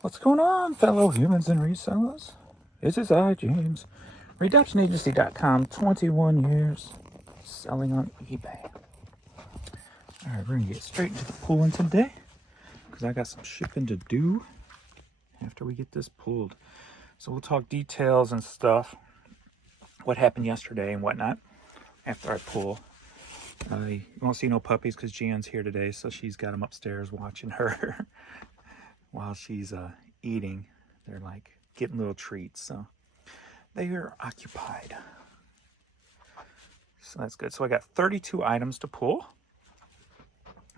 What's going on, fellow humans and resellers? This is I, James. RedemptionAgency.com, 21 years selling on eBay. All right, we're going to get straight into the pulling today because I got some shipping to do after we get this pulled. So we'll talk details and stuff, what happened yesterday and whatnot after I pull. You won't see no puppies because Jan's here today, so she's got them upstairs watching her while she's eating. They're like getting little treats, so they are occupied. So that's good. So I got 32 items to pull.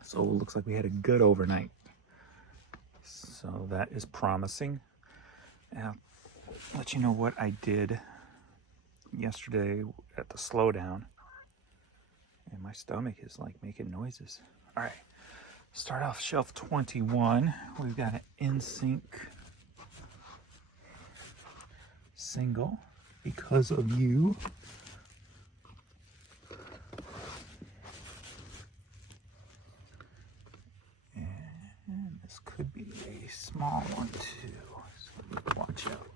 So it looks like we had a good overnight. So that is promising. And I'll let you know what I did yesterday at the slowdown. And my stomach is like making noises. All right, start off shelf 21. We've got an in-sync single, Because of You. And this could be a small one too, so watch out.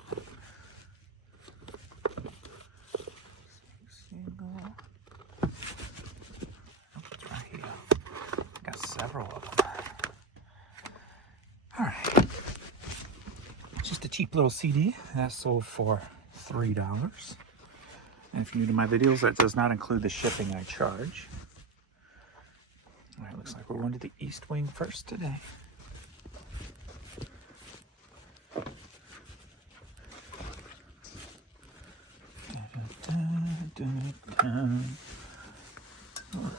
Single. It's right here. Got several of them. All right. Just a cheap little CD that sold for $3. And if you're new to my videos, that does not include the shipping I charge. All right, looks like we're going to the East Wing first today. All right,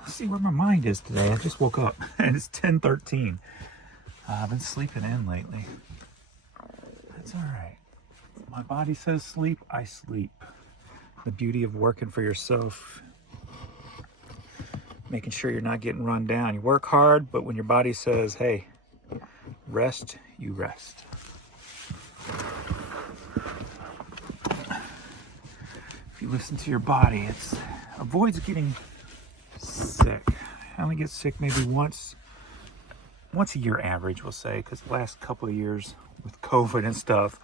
let's see where my mind is today. I just woke up and it's 10:13. I've been sleeping in lately. That's all right. My body says sleep, I sleep. The beauty of working for yourself, making sure you're not getting run down. You work hard, but when your body says, hey, rest, you rest. If you listen to your body, it avoids getting sick. I only get sick maybe once a year average, we'll say, because the last couple of years with COVID and stuff,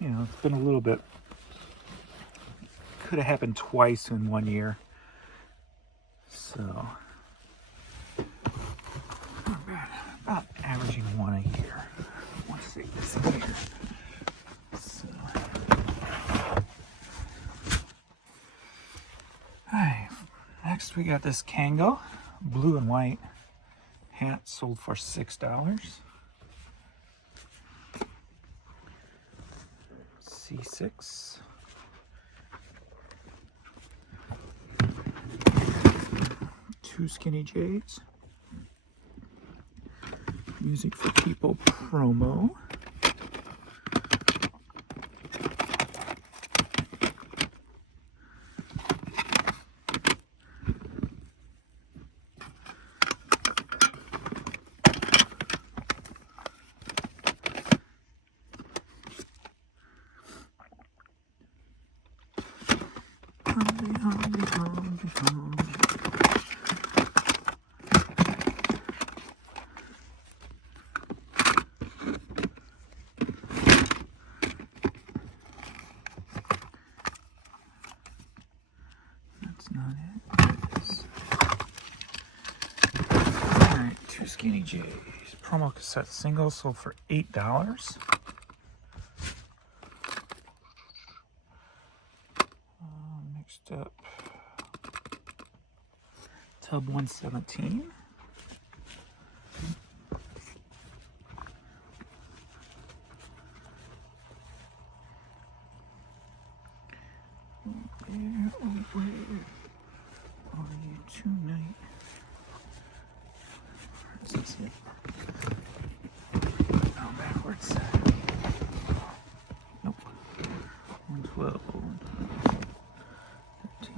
you know, it's been a little bit, could have happened twice in 1 year. So, not bad. About averaging one a year. Let's see this in here. So, alright, next we got this Kango, blue and white hat, sold for $6. C6. Two Skinny J's. Music for People promo. That's not it. Alright, two Skinny J's. Promo cassette single sold for $8. Next up, Tub 117. Where are you tonight? Is this it? Oh, backwards. Nope. 112. 13.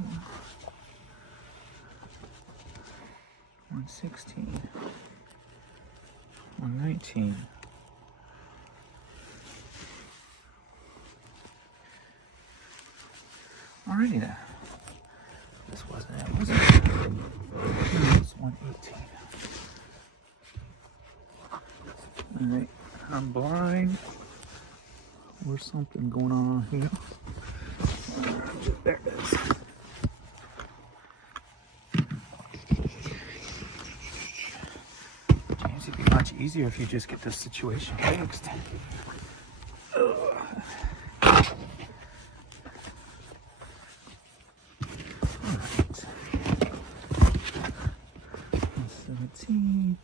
116. 119. Alrighty then. This wasn't it, was it? It was 118. Alright. I'm blind. Or something going on here. There it is. James, it'd be much easier if you just get this situation fixed. Alright. 17.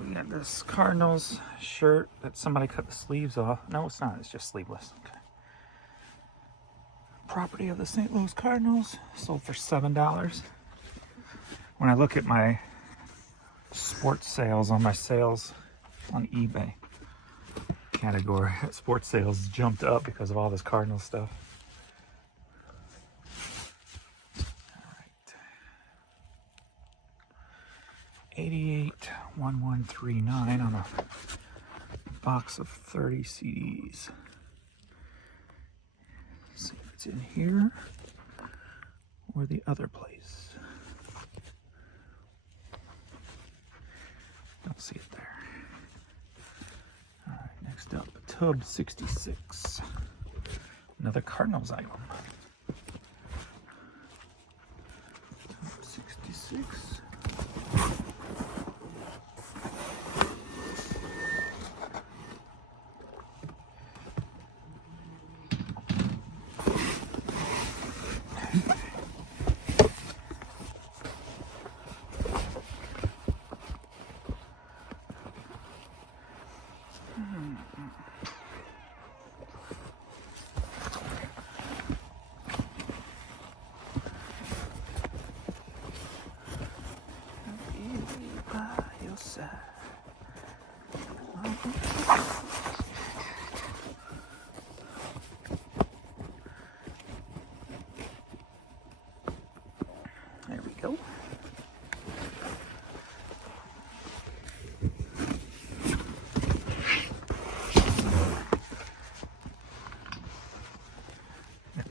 We got this Cardinals shirt that somebody cut the sleeves off. No, it's not. It's just sleeveless. Okay. Property of the St. Louis Cardinals, sold for $7. When I look at my sports sales on my sales on eBay category, sports sales jumped up because of all this Cardinal stuff. All right. 881139 on a box of 30 CDs. Let's see if it's in here or the other place. Don't see it there. All right, next up, Tub 66. Another Cardinals item. Tub 66. There we go.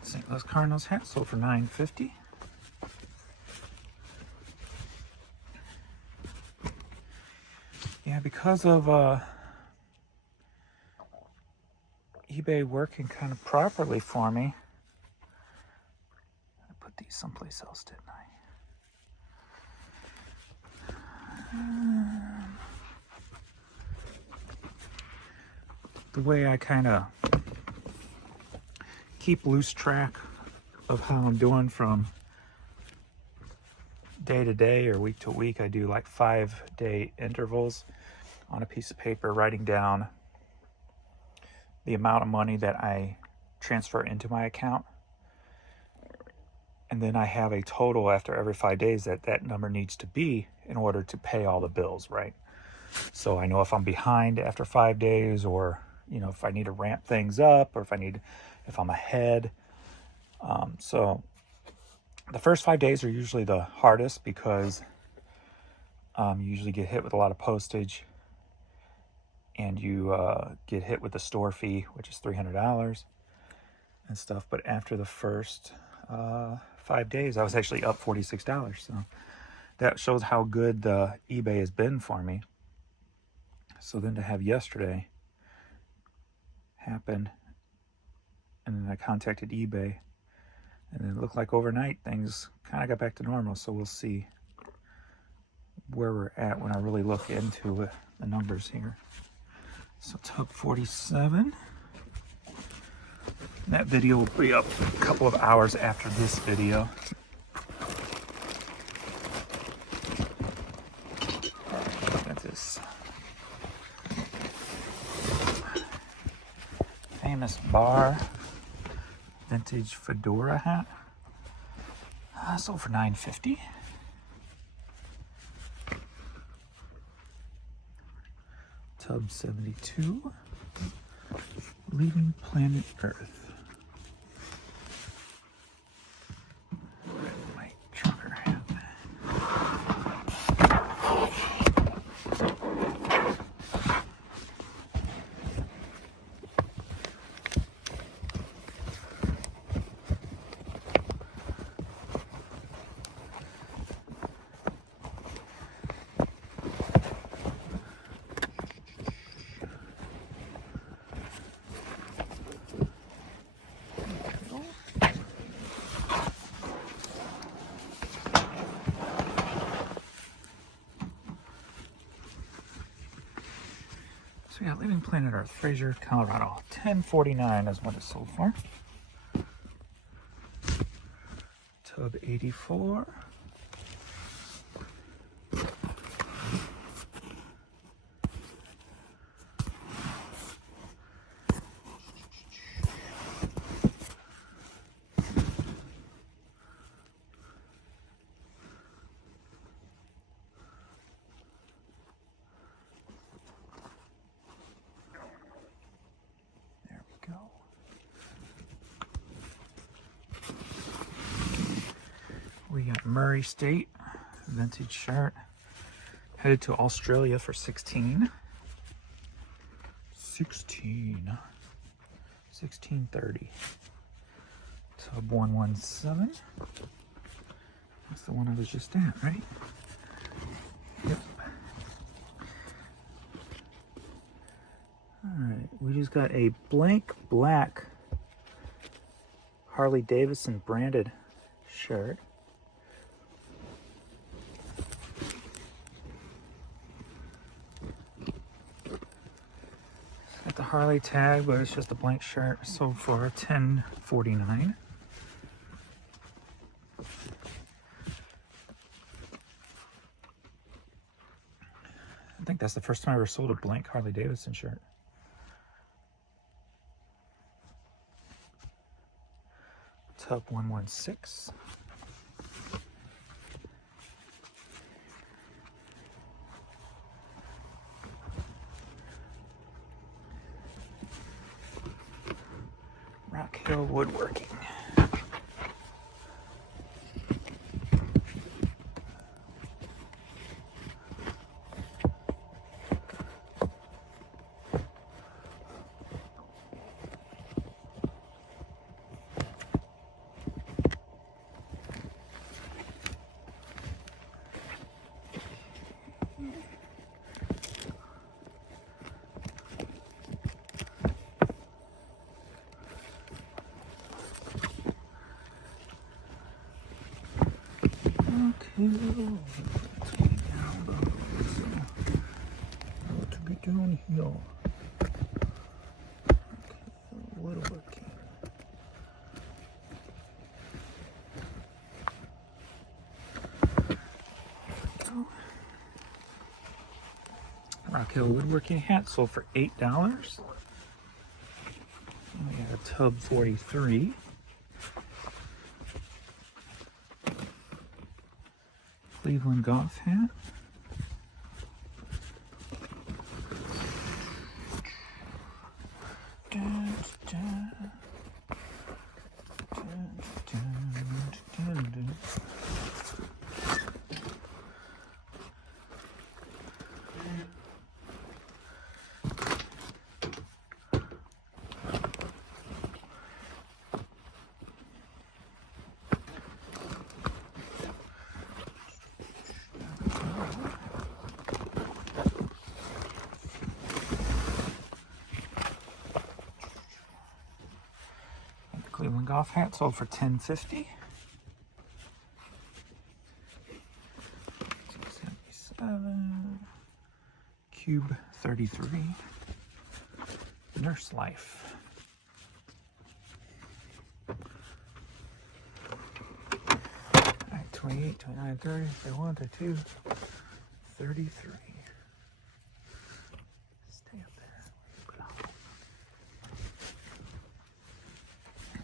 St. Louis Cardinals hat sold for $9.50. Yeah, because of eBay working kind of properly for me, I put these someplace else, didn't I? The way I kind of keep loose track of how I'm doing from day to day or week to week, I do like 5-day intervals on a piece of paper, writing down the amount of money that I transfer into my account. And then I have a total after every 5 days that number needs to be in order to pay all the bills, right? So I know if I'm behind after 5 days, or, you know, if I need to ramp things up, or if I'm ahead. So the first 5 days are usually the hardest because you usually get hit with a lot of postage, and you get hit with the store fee, which is $300 and stuff. But after the first 5 days, I was actually up $46. So that shows how good the eBay has been for me. So then to have yesterday happen, and then I contacted eBay, and then it looked like overnight things kind of got back to normal. So we'll see where we're at when I really look into the numbers here. So Tub 47. That video will be up a couple of hours after this video. Got this famous bar vintage fedora hat. Sold for $9.50. Tub 72. Leaving Planet Earth. My trucker hat. So we got Living Planet Earth, Fraser, Colorado. $10.49 is what it sold for. Tub 84. Go. We got Murray State vintage shirt, headed to Australia for 16. 1630. Tub 117. That's the one I was just at, right? Yep. Alright, we just got a blank black Harley Davidson branded shirt. It's got the Harley tag, but it's just a blank shirt. Sold for $10.49. I think that's the first time I ever sold a blank Harley Davidson shirt. Tub 116. Rock Hill Woodworking. Okay, let's get down below. So, what to be doing here? Okay, woodworking. Rock Hill Woodworking hat sold for $8. And we got a Tub 43. Cleveland golf hat. Cleveland golf hat sold for $10.50. 277. Cube 33. Nurse Life. Alright, 28, 29, 30, 31, 32, 33. Stay up there.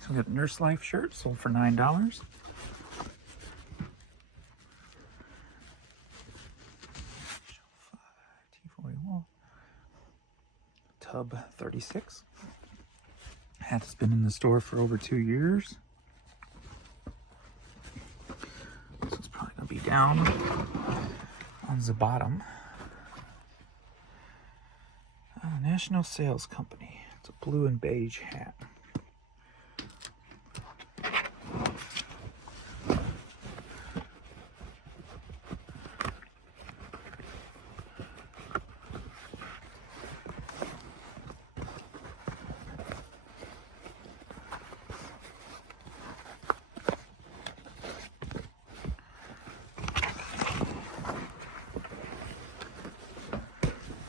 So we got a Nurse Life shirt sold for $9. T41. Tub 36. Hat's been in the store for over 2 years. So it's probably gonna be down on the bottom. National Sales Company. It's a blue and beige hat.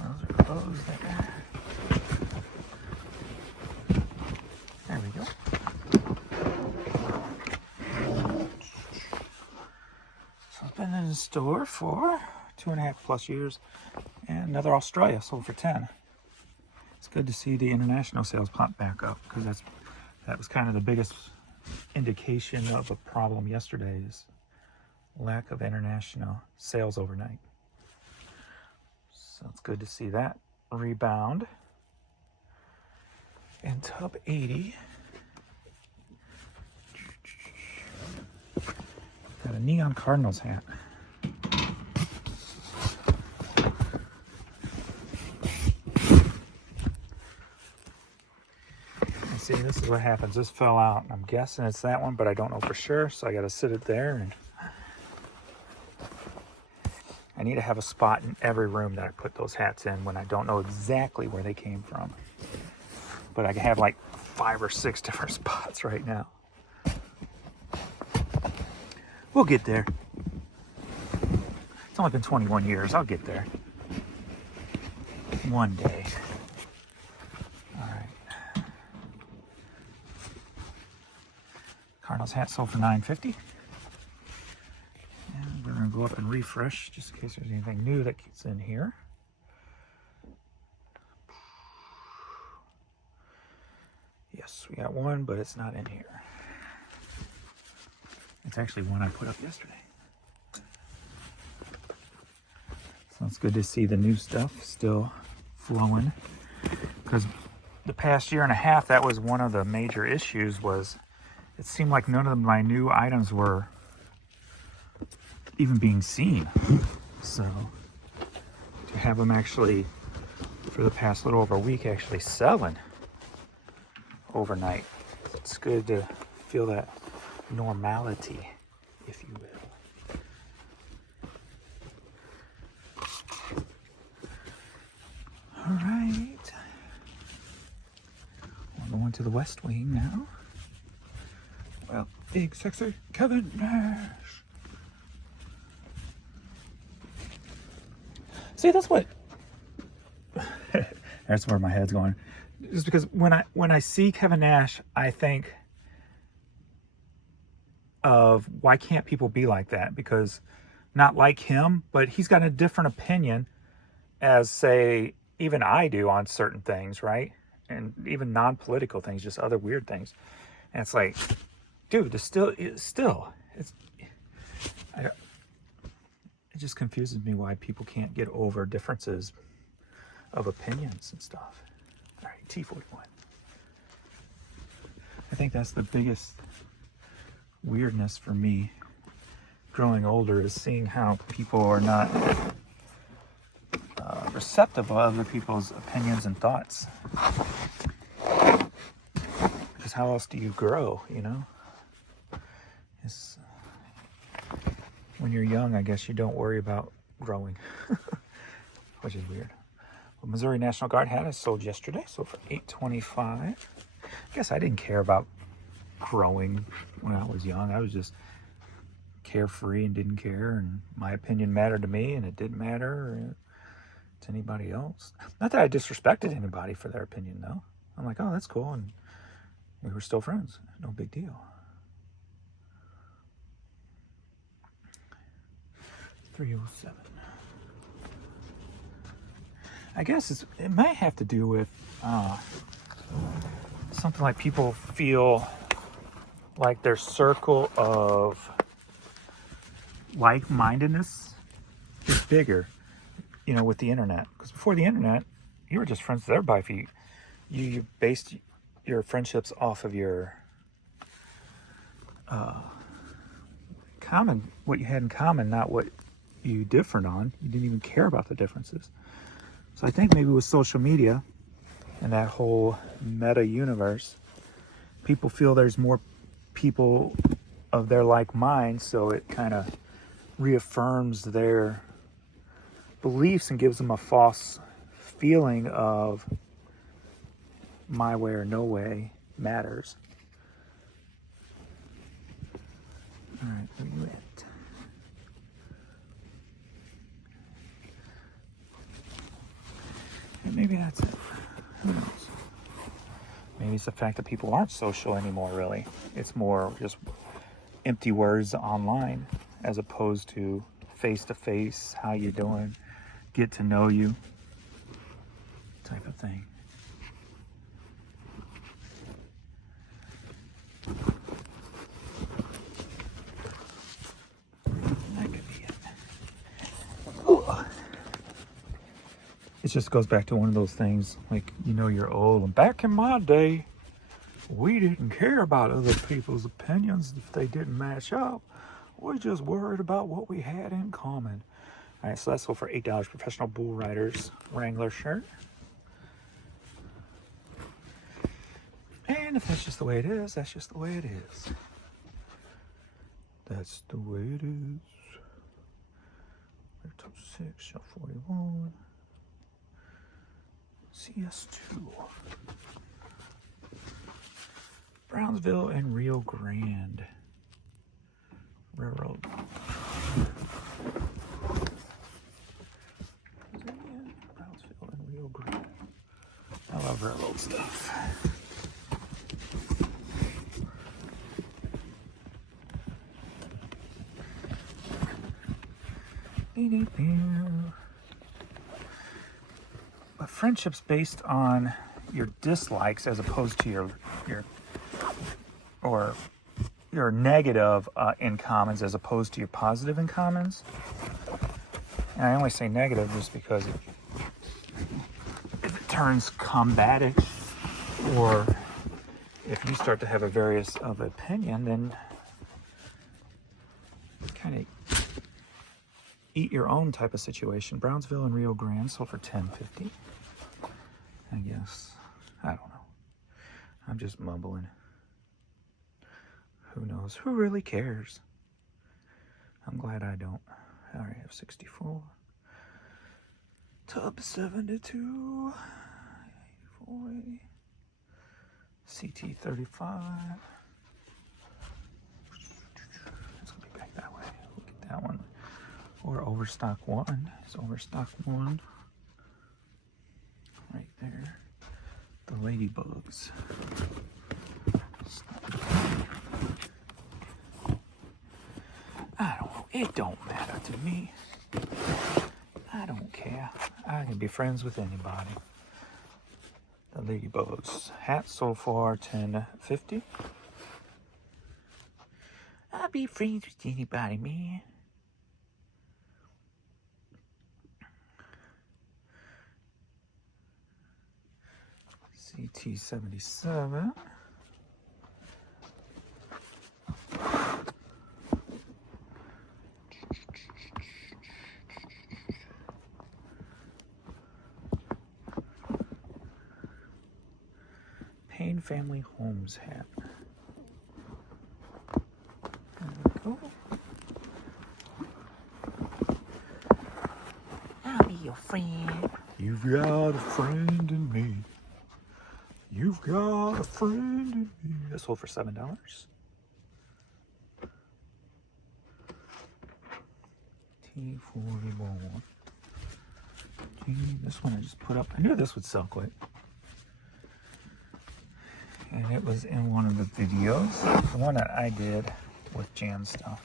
Those are closed there. in store for 2.5+ years, and another Australia sold for 10. It's good to see the international sales pop back up, because that was kind of the biggest indication of a problem yesterday, is lack of international sales overnight. So it's good to see that rebound. And top 80. Got a neon Cardinals hat. And see, this is what happens. This fell out. I'm guessing it's that one, but I don't know for sure, so I got to sit it there. And I need to have a spot in every room that I put those hats in when I don't know exactly where they came from. But I have like 5 or 6 different spots right now. We'll get there. It's only been 21 years. I'll get there. One day. All right. Cardinals hat sold for $9.50. And we're going to go up and refresh just in case there's anything new that gets in here. Yes, we got one, but it's not in here. It's actually one I put up yesterday. So it's good to see the new stuff still flowing, because the past year and a half, that was one of the major issues. Was it seemed like none of my new items were even being seen. So to have them actually, for the past little over a week, actually selling overnight, it's good to feel that normality, if you will. All right, we're going to the West Wing now. Well, big sexy Kevin Nash. See, that's what. That's where my head's going. Just because when I see Kevin Nash, I think of, why can't people be like that? Because not like him, but he's got a different opinion, as say even I do, on certain things, right? And even non-political things, just other weird things. And it's like, dude, it just confuses me why people can't get over differences of opinions and stuff. All right, T41. I think that's the biggest weirdness for me growing older, is seeing how people are not receptive of other people's opinions and thoughts. Because how else do you grow, you know? When you're young, I guess you don't worry about growing, which is weird. Well, Missouri National Guard hat I sold yesterday, sold for $8.25. I guess I didn't care about growing when I was young. I was just carefree and didn't care, and my opinion mattered to me, and it didn't matter to anybody else. Not that I disrespected anybody for their opinion, though. I'm like, oh, that's cool, and we were still friends. No big deal. 307. I guess it might have to do with something like people feel like their circle of like-mindedness is bigger, you know, with the internet. Because before the internet, you were just friends with everybody. You based your friendships off of your what you had in common, not what you differed on. You didn't even care about the differences. So I think maybe with social media and that whole meta universe, people feel there's more people of their like mind, so it kind of reaffirms their beliefs and gives them a false feeling of my way or no way matters. All right, where you at? And maybe that's it. Who knows? Maybe it's the fact that people aren't social anymore, really. It's more just empty words online as opposed to face to face, how you doing, get to know you type of thing. That could be it. Ooh. It just goes back to one of those things, like, you know, you're old. And back in my day, we didn't care about other people's opinions if they didn't match up. We just worried about what we had in common. All right, so that's all for $8. Professional Bull Riders Wrangler shirt. And if that's just the way it is, that's just the way it is. That's the way it is. Top 6, shell 41. CS2. Brownsville and Rio Grande Railroad. Brownsville and Rio Grande. I love railroad stuff. But friendship's based on your dislikes as opposed to your negative in commons as opposed to your positive in commons. And I only say negative just because if it turns combative, or if you start to have a variance of opinion, then kind of eat your own type of situation. Brownsville and Rio Grande sold for $10.50. I guess. I don't know. I'm just mumbling. Who knows? Who really cares? I'm glad I don't. All right, F64. Tub 72. 40. CT 35. It's going to be back that way. We'll get that one. Or Overstock 1. It's Overstock 1. Right there. The Ladybugs. I don't know. It don't matter to me. I don't care. I can be friends with anybody. The Ladybugs. Hat sold for $10.50. I'll be friends with anybody, man. CT77. Payne Family Homes hat. There we go. I'll be your friend. You've got a friend in me. You've got a friend in me. That sold for $7. T41. This one I just put up. I knew this would sell quick. And it was in one of the videos. The one that I did with Jan stuff.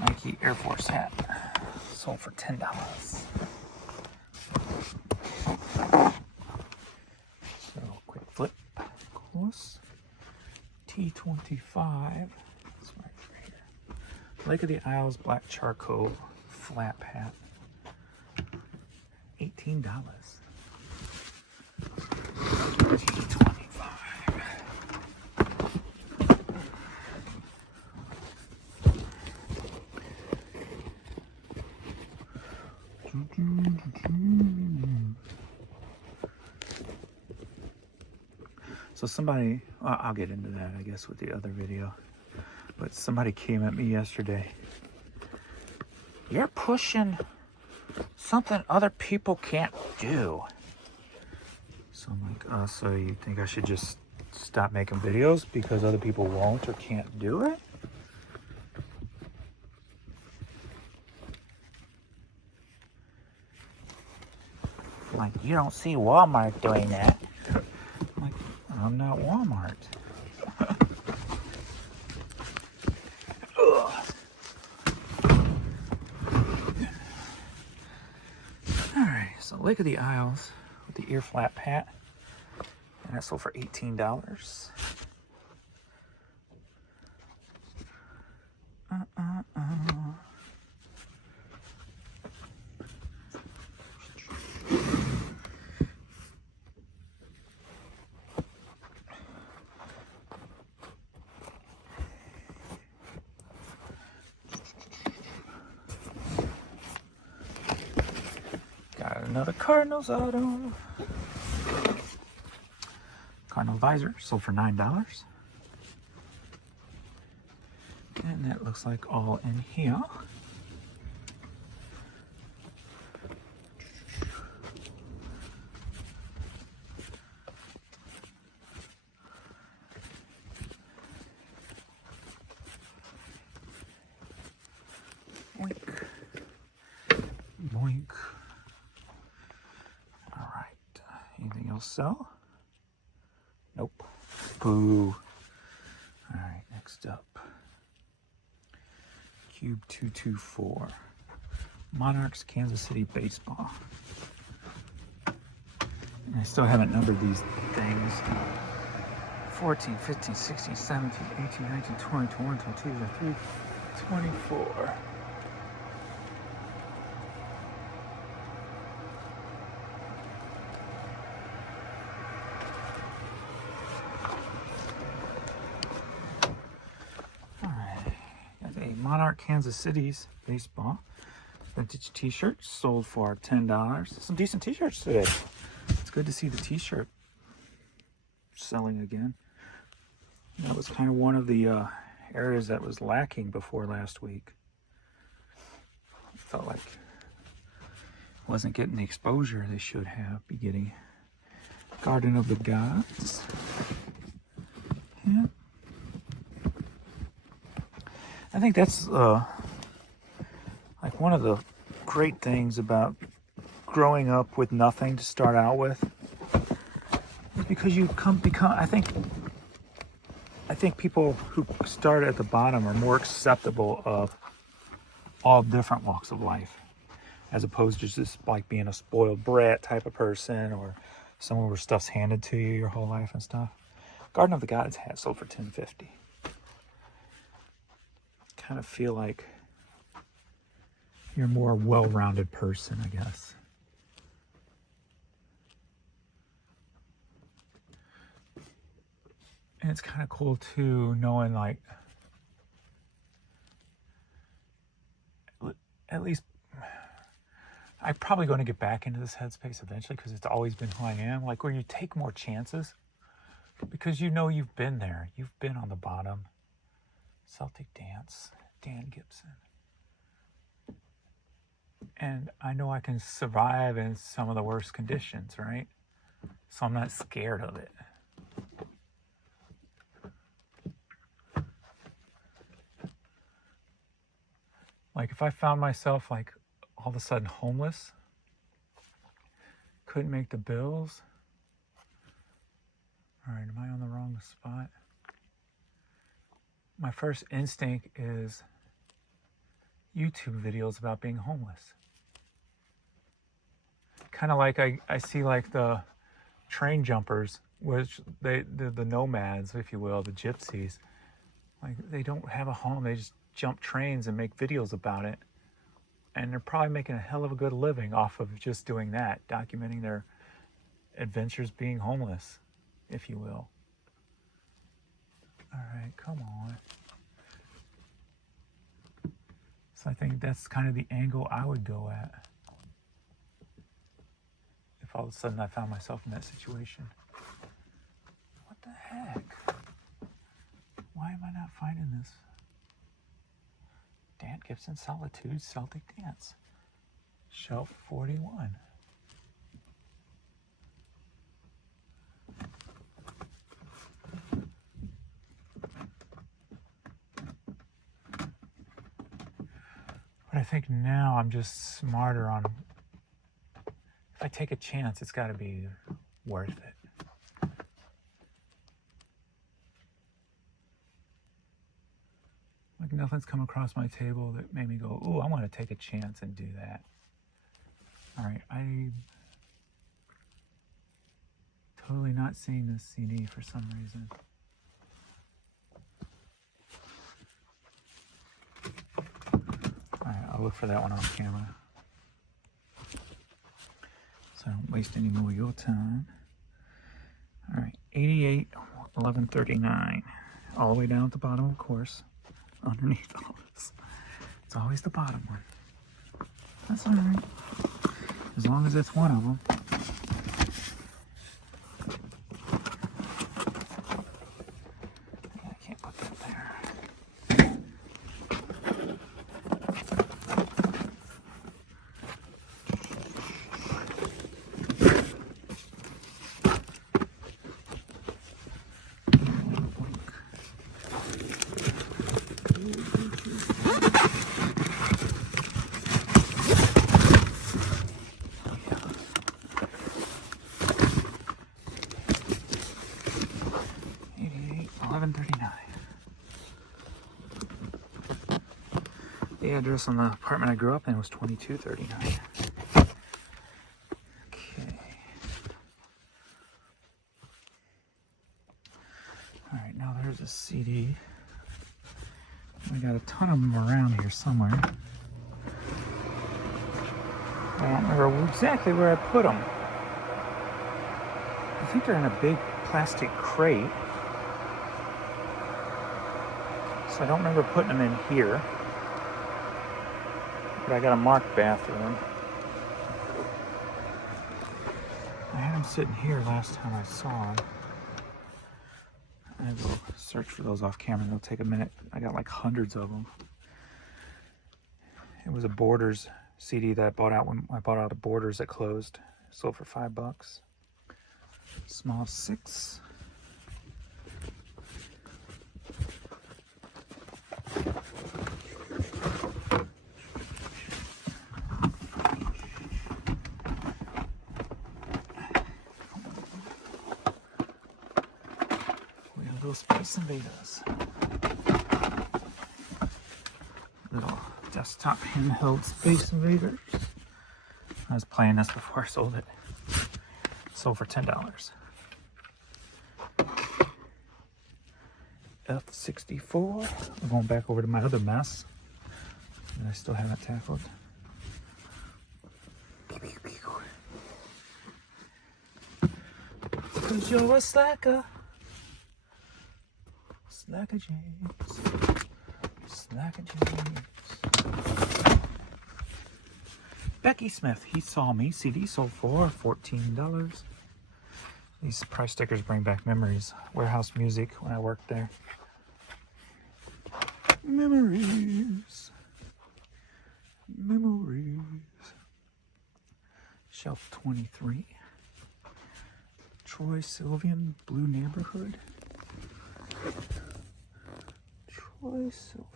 Nike Air Force hat. Sold for $10. Flip close. T25. That's right here. Lake of the Isles Black Charcoal Flap Hat. $18. T25. So somebody, well, I'll get into that, I guess, with the other video. But somebody came at me yesterday. You're pushing something other people can't do. So I'm like, so you think I should just stop making videos because other people won't or can't do it? Like, you don't see Walmart doing that. I'm like, I'm not Walmart. Lake of the Isles with the ear flap hat. And that sold for $18. Got another Cardinals auto. Cardinal visor sold for $9. And that looks like all in here. Boink. Boink. All right. Anything else sell? Nope. Boo. All right, next up. Cube 224. Monarchs, Kansas City Baseball. And I still haven't numbered these things. 14, 15, 16, 17, 18, 19, 20, 21, 22, 23, 24. Monarch Kansas City's baseball vintage t-shirt sold for $10. Some decent t-shirts today. It's good to see the t-shirt selling again. That was kind of one of the areas that was lacking before last week. It felt like it wasn't getting the exposure they should have be getting. Garden of the Gods. Yeah. I think that's like one of the great things about growing up with nothing to start out with, is because you become. I think people who start at the bottom are more acceptable of all different walks of life, as opposed to just like being a spoiled brat type of person or someone where stuff's handed to you your whole life and stuff. Garden of the Gods hat sold for $10.50. Kind of feel like you're a more well-rounded person, I guess. And it's kind of cool too, knowing like at least I'm probably going to get back into this headspace eventually, because it's always been who I am. Like, where you take more chances because you know you've been there. You've been on the bottom. Celtic Dance, Dan Gibson. And I know I can survive in some of the worst conditions, right? So I'm not scared of it. Like, if I found myself like all of a sudden homeless, couldn't make the bills. All right, am I on the wrong spot? My first instinct is YouTube videos about being homeless. Kind of like I see like the train jumpers, which the nomads, if you will, the gypsies. Like, they don't have a home, they just jump trains and make videos about it. And they're probably making a hell of a good living off of just doing that, documenting their adventures being homeless, if you will. All right, come on. So I think that's kind of the angle I would go at if all of a sudden I found myself in that situation. What the heck? Why am I not finding this? Dan Gibson Solitude Celtic Dance. Shelf 41. But I think now I'm just smarter on, if I take a chance, it's got to be worth it. Like, nothing's come across my table that made me go, ooh, I want to take a chance and do that. All right, not seeing this CD for some reason. Alright, I'll look for that one on camera. So I don't waste any more of your time. Alright, 88, 1139. All the way down at the bottom, of course. Underneath all this. It's always the bottom one. That's alright. As long as it's one of them. I can't put that there. The address on the apartment I grew up in was 2239. Okay. Alright, now there's a CD. We got a ton of them around here somewhere. I don't remember exactly where I put them. I think they're in a big plastic crate. So I don't remember putting them in here. But I got a marked bathroom. I had them sitting here last time I saw them. I will search for those off camera. It'll take a minute. I got like hundreds of them. It was a Borders CD that I bought out when I bought out a Borders that closed. Sold for $5. Small 6. Space Invaders. Little desktop handheld Space Invaders. I was playing this before I sold it. Sold for $10. F-64. I'm going back over to my other mess that I still haven't tackled. Cause you're a slacker. Slacker James. Slacker James. Becky Smith, He Saw Me. CD sold for $14. These price stickers bring back memories. Warehouse Music when I worked there. Memories. Memories. Shelf 23. Troy Sylvian, Blue Neighborhood. Troy Sylvian.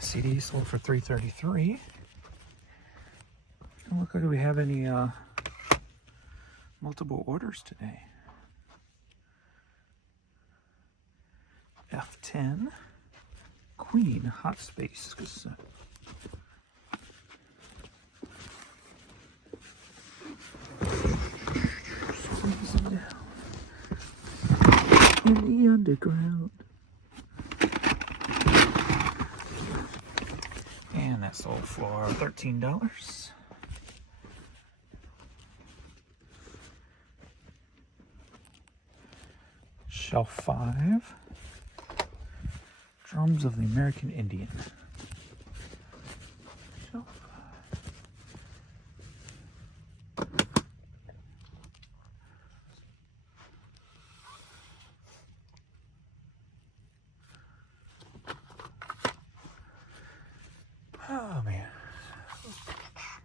CD sold for $3.33. Don't look like we have any multiple orders today. F10 Queen Hot Space cassette. In the underground. And that sold for $13. Shelf 5. Drums of the American Indian. Shelf 5. Oh man,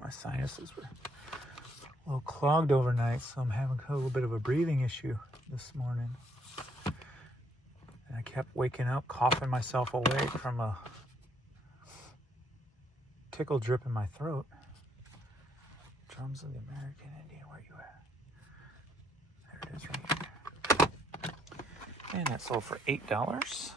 my sinuses were A little clogged overnight, so I'm having a little bit of a breathing issue this morning. And I kept waking up, coughing myself awake from a tickle drip in my throat. Drums of the American Indian, where you at? There it is right here. And that sold for $8.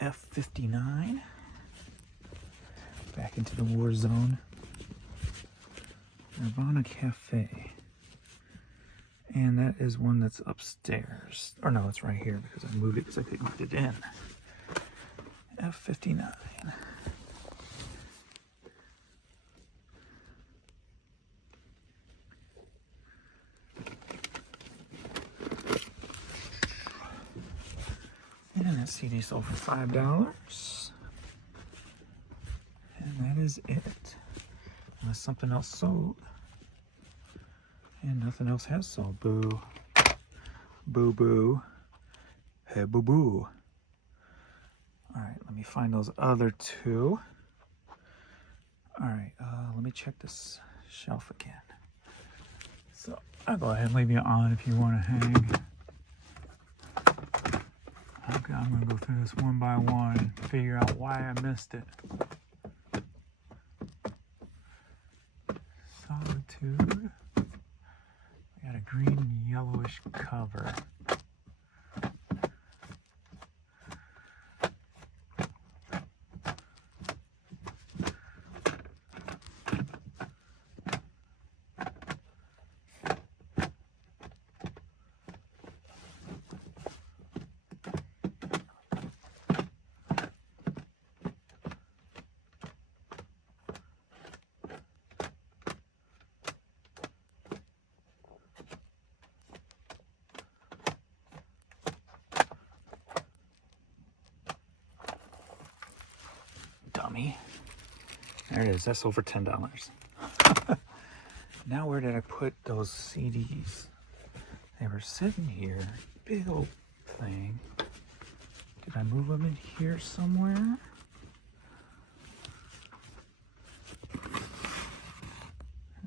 F59. Back into the war zone. Nirvana Cafe. And that is one that's upstairs. Or no, it's right here because I moved it because I couldn't get it in. F59. And that CD sold for $5. And that is it. Unless something else sold. And nothing else has sold. Boo. Boo boo. Hey boo boo. Alright, let me find those other two. Alright, let me check this shelf again. So I'll go ahead and leave you on if you want to hang. Okay, I'm going to go through this one by one and figure out why I missed it. Solitude. We got a green and yellowish cover. Dummy. There it is. That's over $10. Now where did I put those CDs? They were sitting here. Big old thing. Did I move them in here somewhere?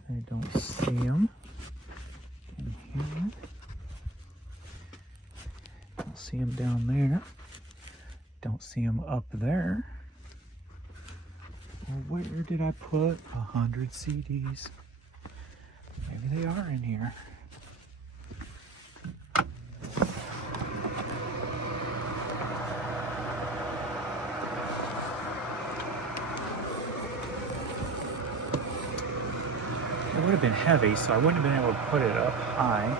I don't see them in here. Don't see them down there. Don't see them up there. Well, where did I put 100 CDs? Maybe they are in here. It would have been heavy, so I wouldn't have been able to put it up high.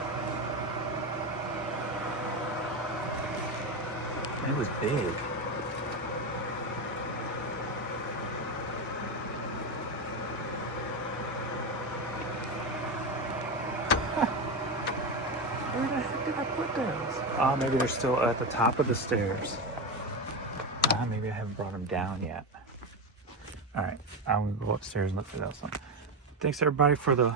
It was big. Where the heck did I put those? Oh, maybe they're still at the top of the stairs. Maybe I haven't brought them down yet. All right, I'm gonna go upstairs and look for those ones. Thanks everybody for the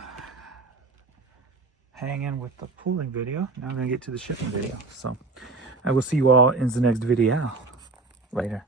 hanging with the pooling video. Now I'm gonna get to the shipping video. So I will see you all in the next video. Later.